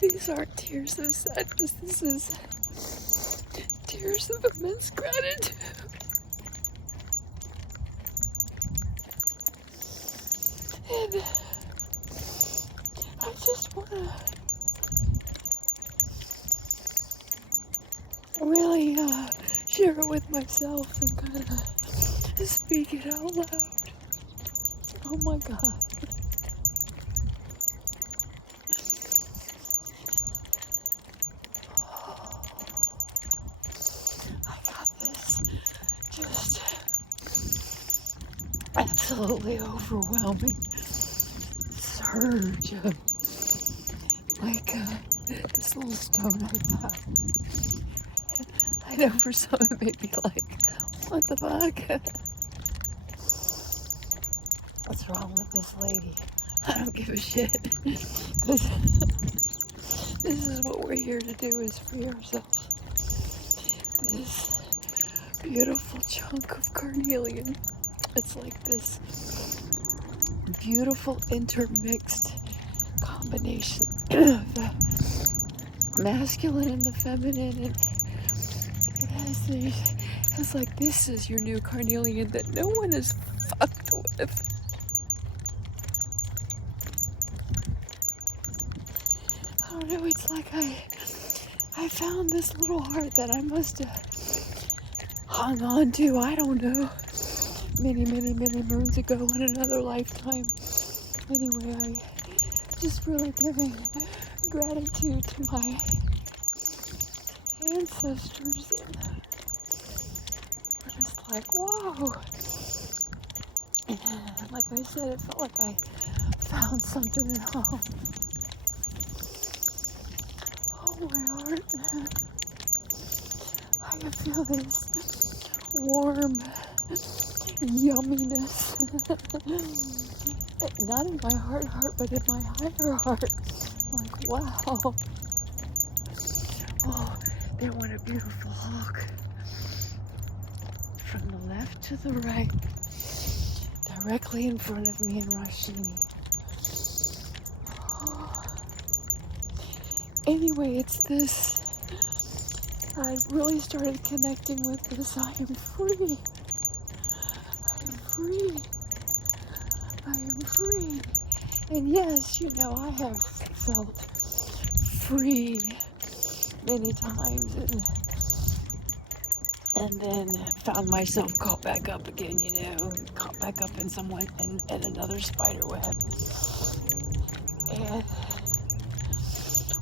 These aren't tears of sadness. This is tears of immense gratitude. And I just want to really share it with myself and kind of speak it out loud. Oh my God. I got this just absolutely overwhelming surge of like this little stone I found. I know for some it may be like, what the fuck? What's wrong with this lady? I don't give a shit. This is what we're here to do, is free ourselves. This beautiful chunk of carnelian. It's like this beautiful intermixed combination of the masculine and the feminine, and it's like, this is your new carnelian that no one is fucked with. I don't know, it's like I found this little heart that I must have hung on to, I don't know, many moons ago in another lifetime. Anyway, I just really giving gratitude to my ancestors, and we're just like, whoa. And like I said, it felt like I found something at home. Oh, my heart. I can feel this warm yumminess. Not in my heart, but in my higher heart. I'm like, wow. Oh, they want a beautiful hawk. From the left to the right. Directly in front of me in Rashini. Oh. Anyway, it's this. I really started connecting with this. I am free. I am free. I am free. And yes, you know, I have felt free many times, and then found myself caught back up again, you know, caught back up in someone in another spider web, and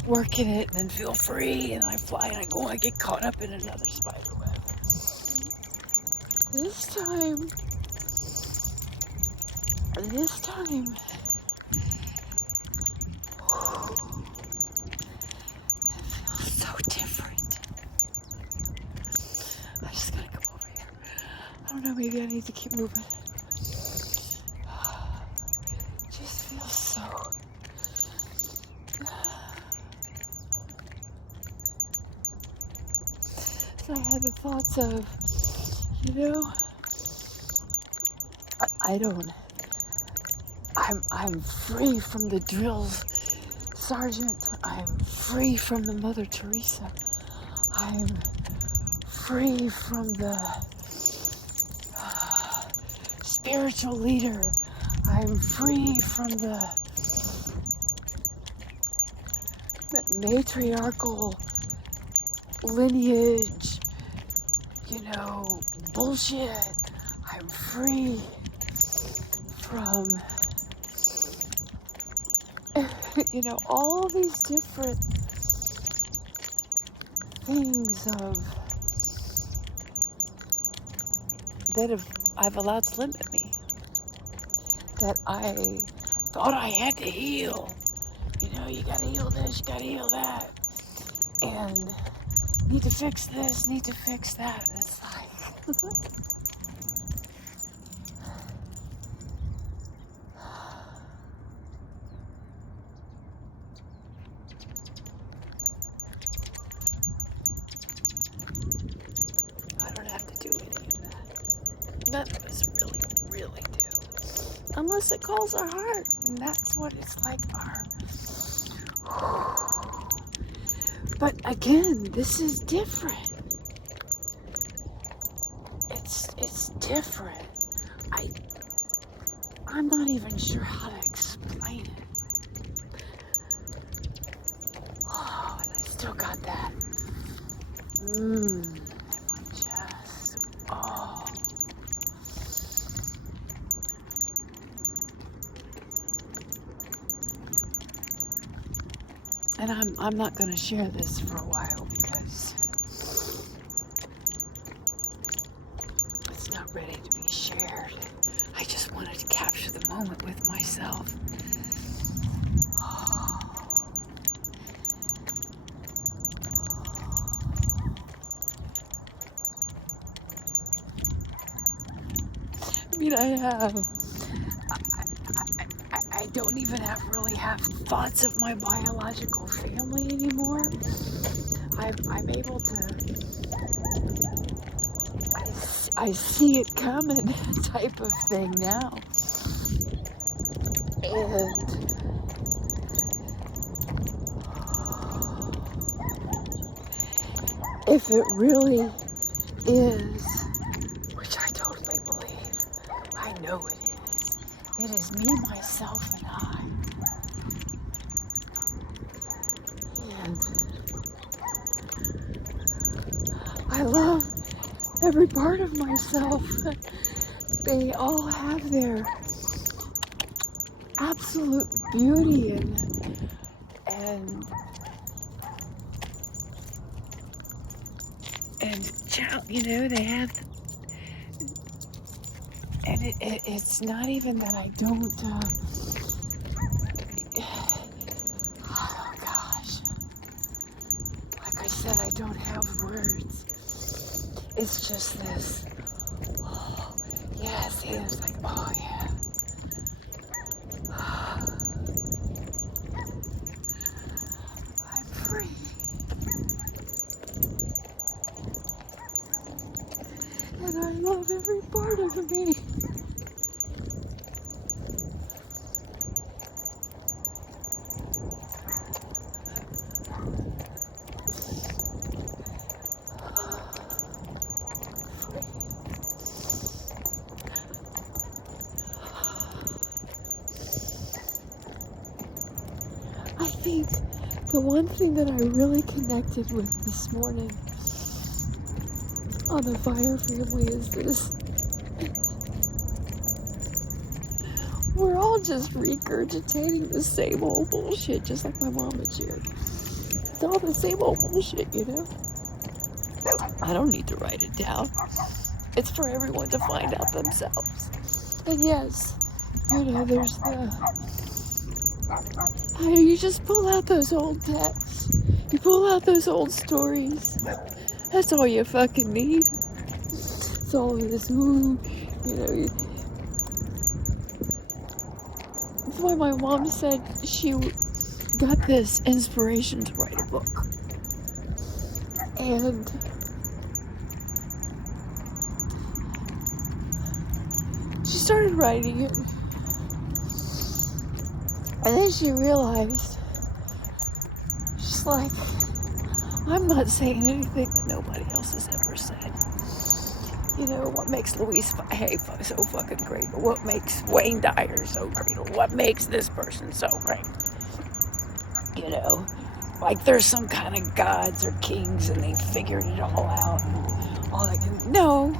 work in it, and then feel free, and I fly and I go and I get caught up in another spider web. This time, it feels so different. I just gotta come over here. I don't know, maybe I need to keep moving. It just feels so... So I had the thoughts of, you know, I'm free from the drill sergeant. I'm free from the Mother Teresa. I'm free from the spiritual leader. I'm free from the matriarchal lineage, you know, bullshit. I'm free from, you know, all these different things that I've allowed to limit me, that I thought I had to heal. You know, you gotta heal this, you gotta heal that, and need to fix this, need to fix that. And it's like, I don't have to do any of that. None of us really do. Unless it calls our heart. And that's what it's like, our But again, this is different. It's different. I'm not even sure how to explain it. Oh, and I still got that in my chest. Oh. And I'm not going to share this for a while because it's not ready to be shared. I just wanted to capture the moment with myself. I mean, I don't even really have thoughts of my biological family anymore. I'm able to, I see it coming type of thing now. And if it really is, which I totally believe, I know it is me, myself, and I. And I love every part of myself. They all have their absolute beauty and you know, they have, and it's not even that I don't, oh gosh, like I said, I don't have words. It's just this, oh, yes, it is like, oh yeah. I'm free. And I love every part of me. I think the one thing that I really connected with this morning on the fire family is this. We're all just regurgitating the same old bullshit, just like my mom had shared. It's all the same old bullshit, you know? I don't need to write it down. It's for everyone to find out themselves. And yes, you know, there's you just pull out those old texts. You pull out those old stories. That's all you fucking need. It's all this, ooh, you know. That's why my mom said she got this inspiration to write a book. And she started writing it. And then she realized, she's like, I'm not saying anything that nobody else has ever said. You know, what makes Louise Hay so fucking great? Or what makes Wayne Dyer so great? Or what makes this person so great? You know, like there's some kind of gods or kings and they figured it all out. And all that. No.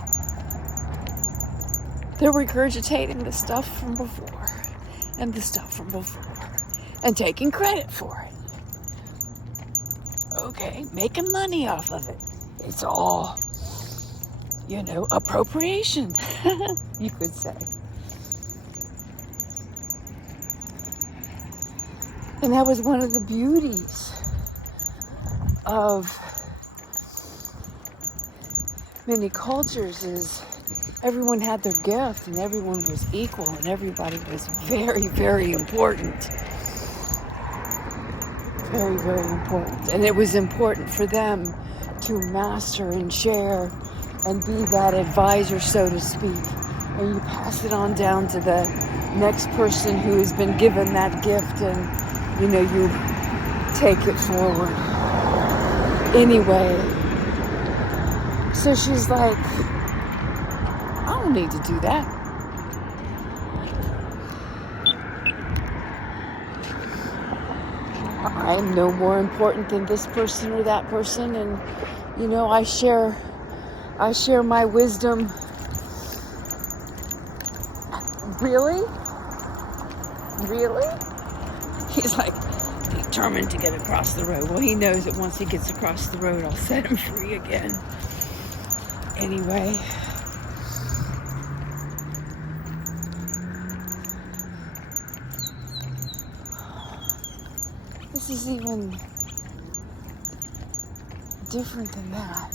They're regurgitating the stuff from before. And the stuff from before. And taking credit for it. Okay, making money off of it. It's all, you know, appropriation, you could say. And that was one of the beauties of many cultures is everyone had their gift and everyone was equal and everybody was very, very important. Very, very important. And it was important for them to master and share and be that advisor, so to speak. And you pass it on down to the next person who has been given that gift and, you know, you take it forward. Anyway, so she's like, I don't need to do that. I'm no more important than this person or that person, and you know, I share my wisdom. Really? Really? He's like determined to get across the road. Well, he knows that once he gets across the road, I'll set him free again. Anyway. This is even different than that.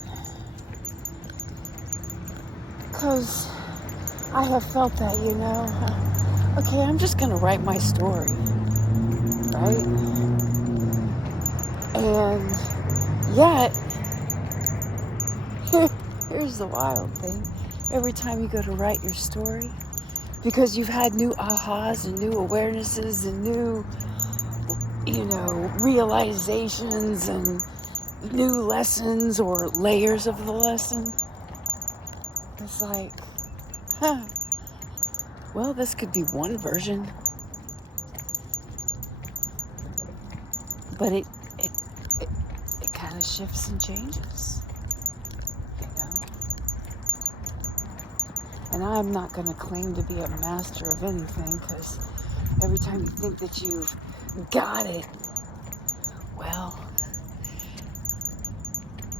Because I have felt that, you know. Okay, I'm just going to write my story. Right? And yet, here's the wild thing. Every time you go to write your story, because you've had new ahas and new awarenesses and new, you know, realizations and new lessons or layers of the lesson, it's like, well, this could be one version, but it kind of shifts and changes, you know. And I'm not going to claim to be a master of anything, because every time you think that you've got it, well,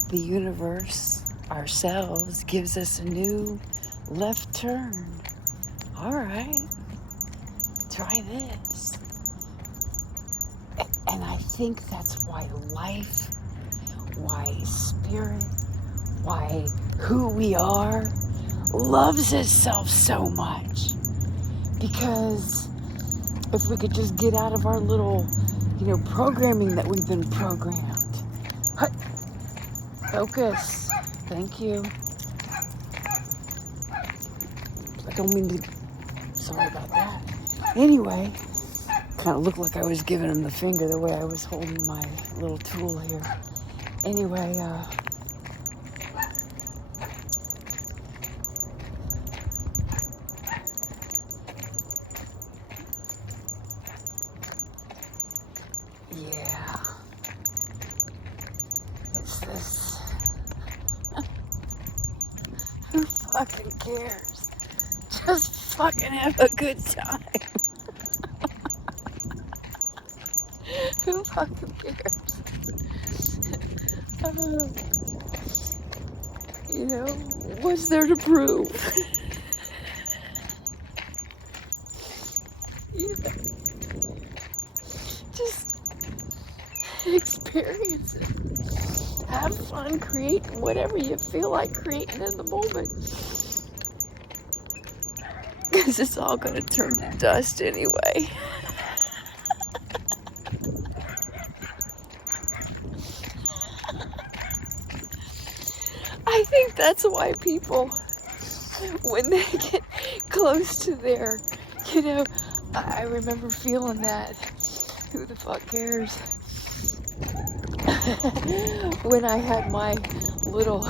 the universe, ourselves, gives us a new left turn. All right, try this. And I think that's why life, why spirit, why who we are loves itself so much. Because if we could just get out of our little, you know, programming that we've been programmed. Focus. Thank you. I don't mean to. Sorry about that. Anyway, kind of looked like I was giving him the finger the way I was holding my little tool here. Anyway, yeah, it's this. Who fucking cares? Just fucking have a good time. Who fucking cares? You know, what's there to prove? You know, just experience it. Have fun, create whatever you feel like creating in the moment. Because it's all going to turn to dust anyway. I think that's why people, when they get close to their, you know, I remember feeling that. Who the fuck cares? When I had my little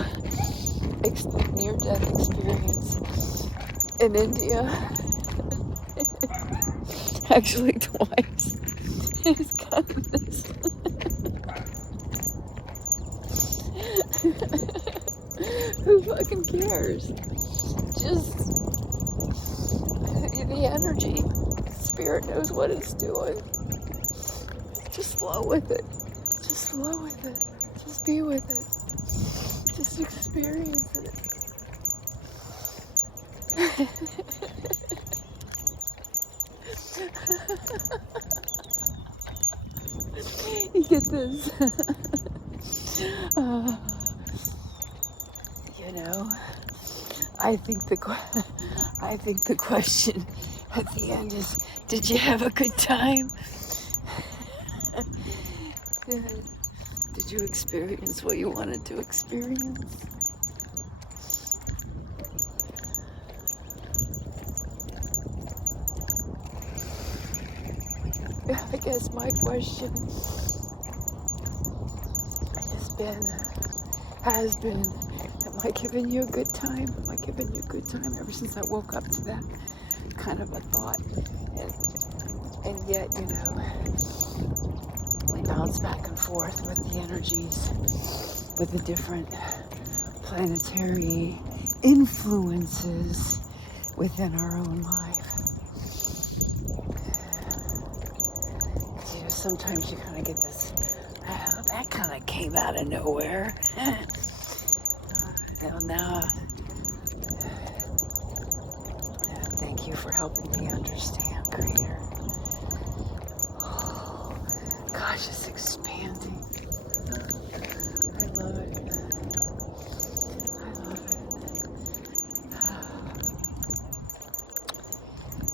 near-death experience in India. Actually twice. It's kind of this. Who fucking cares? Just the energy. Spirit knows what it's doing. Just flow with it. Just flow with it. Just be with it. Just experience it. You get this. You know, I think the question at the end is, did you have a good time? Did you experience what you wanted to experience? I guess my question has been, has been. Am I giving you a good time? Am I giving you a good time? Ever since I woke up to that kind of a thought. And yet, you know, we bounce back and forth with the energies, with the different planetary influences within our own life. You know, sometimes you kind of get this, that kind of came out of nowhere. Now, thank you for helping me understand, Creator. Oh, gosh, it's expanding. I love it. I love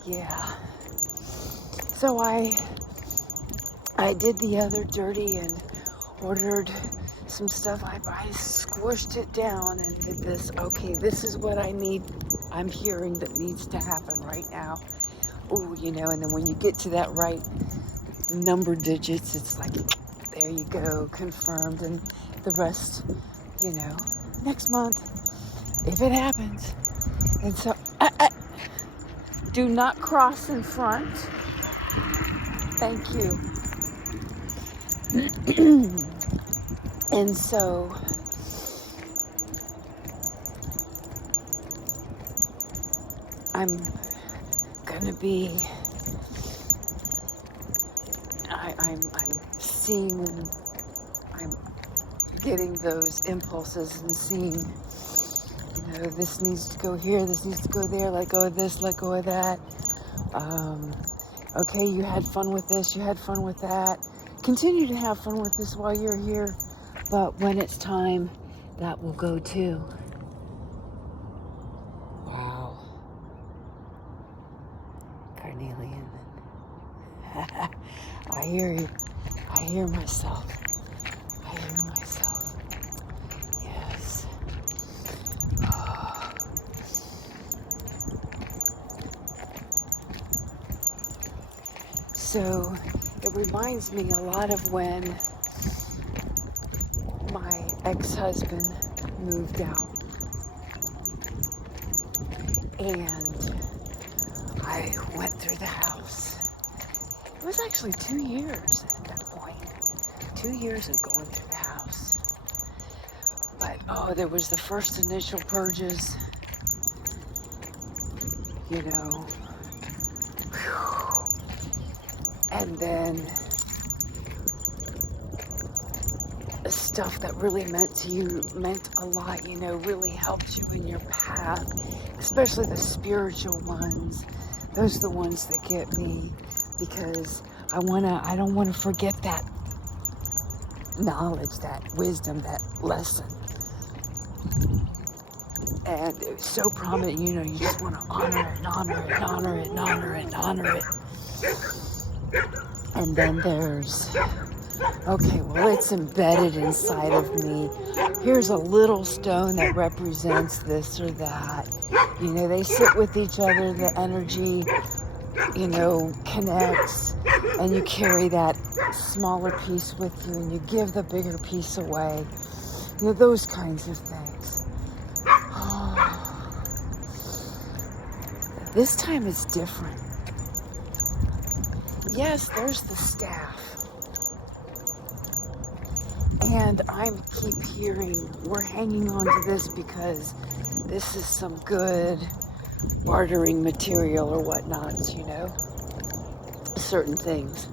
it. Yeah. So I did the other dirty and ordered some stuff. I squished it down and did this. Okay, this is what I need. I'm hearing that needs to happen right now. Oh, you know, and then when you get to that right number digits, it's like, there you go, confirmed. And the rest, you know, next month, if it happens. And so, do not cross in front. Thank you. And so, I'm gonna be, I'm seeing, and I'm getting those impulses and seeing, you know, this needs to go here, this needs to go there, let go of this, let go of that. Okay, you had fun with this, you had fun with that. Continue to have fun with this while you're here, but when it's time, that will go too. Wow. Carnelian. I hear you. I hear myself. I hear myself. Yes. Oh. So it reminds me a lot of when my ex-husband moved out. And I went through the house. It was actually 2 years at that point. 2 years of going through the house. But, oh, there was the first initial purges. You know. Whew. And then stuff that really meant to you, meant a lot, you know, really helped you in your path, especially the spiritual ones. Those are the ones that get me, because I don't want to forget that knowledge, that wisdom, that lesson. And it was so prominent, you know, you just want to honor it and honor it and honor it and honor it and honor it. And then there's, okay, well, it's embedded inside of me. Here's a little stone that represents this or that. You know, they sit with each other, the energy, you know, connects, and you carry that smaller piece with you, and you give the bigger piece away. You know, those kinds of things. Oh. This time it's different. Yes, there's the staff. And I keep hearing, we're hanging on to this because this is some good bartering material or whatnot, you know, certain things.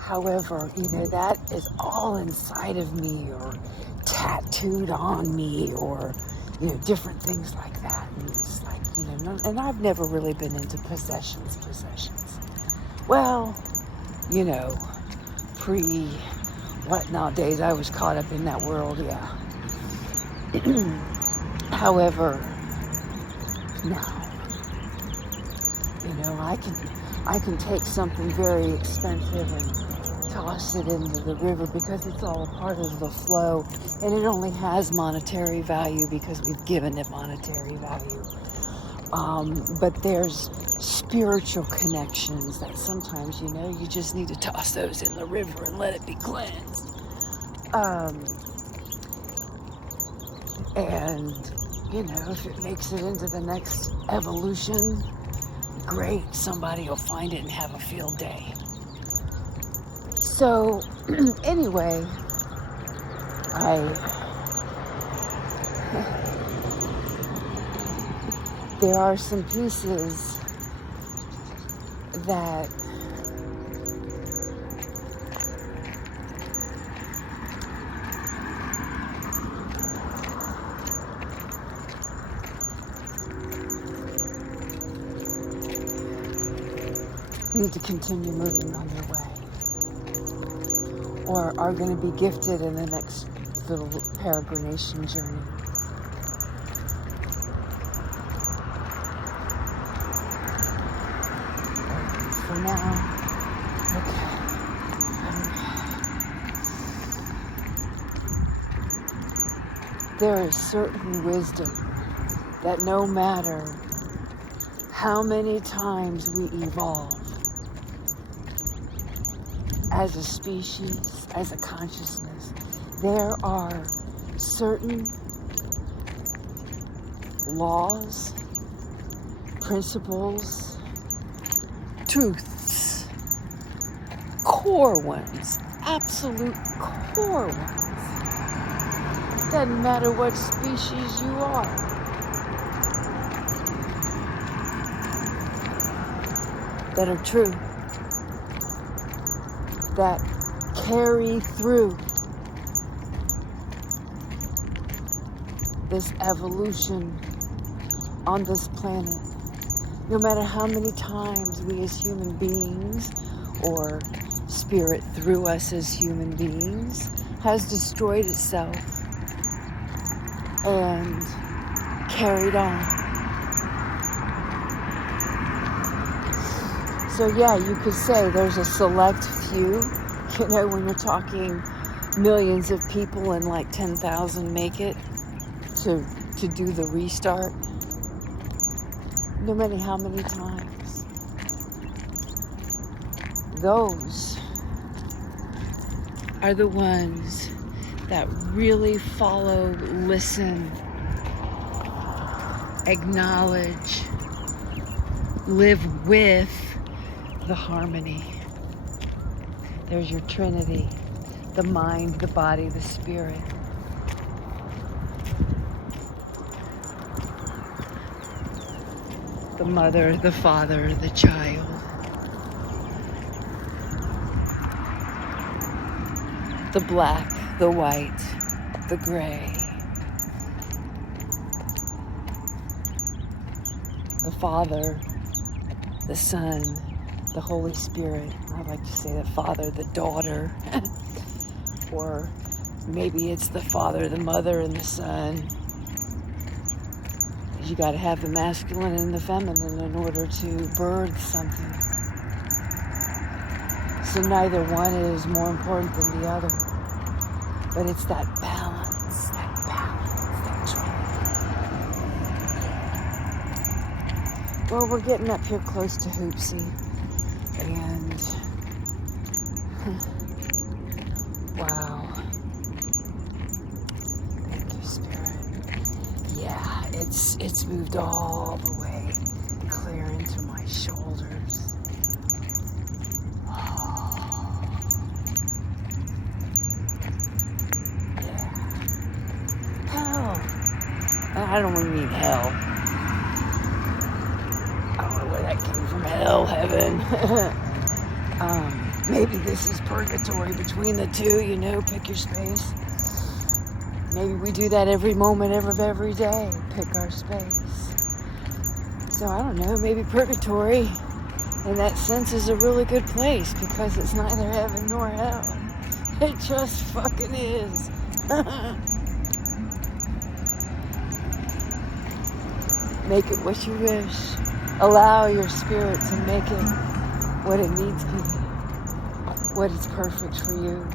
However, you know, that is all inside of me or tattooed on me or, you know, different things like that. And it's like, you know, and I've never really been into possessions. Well, you know, pre-whatnot days, I was caught up in that world, yeah. However, now, you know, I can take something very expensive and toss it into the river because it's all a part of the flow, and it only has monetary value because we've given it monetary value. But there's spiritual connections that sometimes, you just need to toss those in the river and let it be cleansed. And, if it makes it into the next evolution, great, somebody will find it and have a field day. So, anyway, there are some pieces that need to continue moving on their way, or are going to be gifted in the next little peregrination journey. For now, okay. There is certain wisdom that no matter how many times we evolve, as a species, as a consciousness, there are certain laws, principles, truths, core ones, absolute core ones. Doesn't matter what species you are. That are true. That carry through this evolution on this planet. No matter how many times we as human beings, or spirit through us as human beings, has destroyed itself and carried on. So yeah, you could say there's a select few, when you're talking millions of people and like 10,000 make it to do the restart. No matter how many times. Those are the ones that really follow, listen, acknowledge, live with the harmony. There's your Trinity, the mind, the body, the spirit. The mother, the father, the child. The black, the white, the gray. The Father, the Son, the Holy Spirit. I like to say the Father, the daughter. Or maybe it's the Father, the Mother, and the Son. You got to have the masculine and the feminine in order to birth something. So neither one is more important than the other. But it's that balance, that joy. Well, we're getting up here close to Hoopsie. And, wow. Thank you, Spirit. Yeah, it's moved all the way clear into my shoulders. Yeah. Hell. I don't really mean hell. I don't know where that came from. Hell, heaven. Maybe this is purgatory between the two, pick your space. Maybe we do that every moment of every day, pick our space. So I don't know, maybe purgatory in that sense is a really good place because it's neither heaven nor hell. It just fucking is. Make it what you wish. Allow your spirit to make it what it needs to be, what is perfect for you,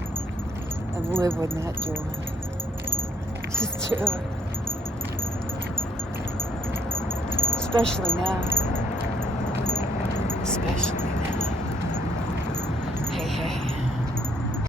and live with that joy. Just do it. Especially now. Especially.